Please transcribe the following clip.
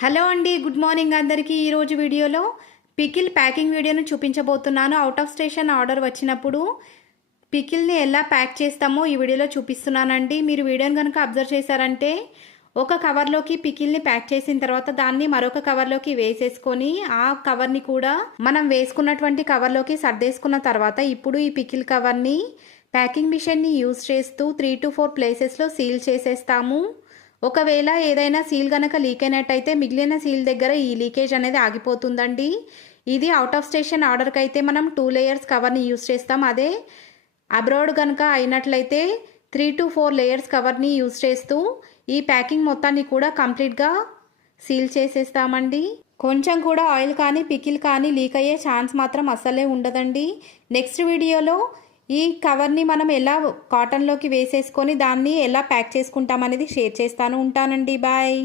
Hello అండి good morning అందరికీ. ఈరోజు వీడియోలో పికిల్ ప్యాకింగ్ వీడియోను చూపించబోతున్నాను. అవుట్ ఆఫ్ స్టేషన్ ఆర్డర్ వచ్చినప్పుడు పికిల్ని ఎలా ప్యాక్ చేస్తామో ఈ వీడియోలో చూపిస్తున్నానండి. మీరు వీడియోని కనుక అబ్జర్వ్ చేశారంటే ఒక కవర్లోకి పికిల్ని ప్యాక్ చేసిన తర్వాత దాన్ని మరొక కవర్లోకి వేసేసుకొని ఆ కవర్ని కూడా మనం వేసుకున్నటువంటి కవర్లోకి సర్దేసుకున్న తర్వాత ఇప్పుడు ఈ పికిల్ కవర్ని ప్యాకింగ్ మిషన్ని యూజ్ చేస్తూ త్రీ టు ఫోర్ ప్లేసెస్లో సీల్ చేసేస్తాము. ఒకవేళ ఏదైనా సీల్ గనక లీక్ అయినట్టయితే మిగిలిన సీల్ దగ్గర ఈ లీకేజ్ అనేది ఆగిపోతుందండి. ఇది అవుట్ ఆఫ్ స్టేషన్ ఆర్డర్కి అయితే మనం టూ లేయర్స్ కవర్ని యూస్ చేస్తాం. అదే అబ్రాడ్ కనుక అయినట్లయితే త్రీ టు ఫోర్ లేయర్స్ కవర్ని యూస్ చేస్తూ ఈ ప్యాకింగ్ మొత్తాన్ని కూడా కంప్లీట్గా సీల్ చేసేస్తామండి. కొంచెం కూడా ఆయిల్ కానీ పికిల్ కానీ లీక్ అయ్యే ఛాన్స్ మాత్రం అస్సలే ఉండదండి. నెక్స్ట్ వీడియోలో ఈ కవర్ని మనం ఎలా కాటన్లోకి వేసేసుకొని దాన్ని ఎలా ప్యాక్ చేసుకుంటాం అనేది షేర్ చేస్తాను ఉంటానండి. బాయ్.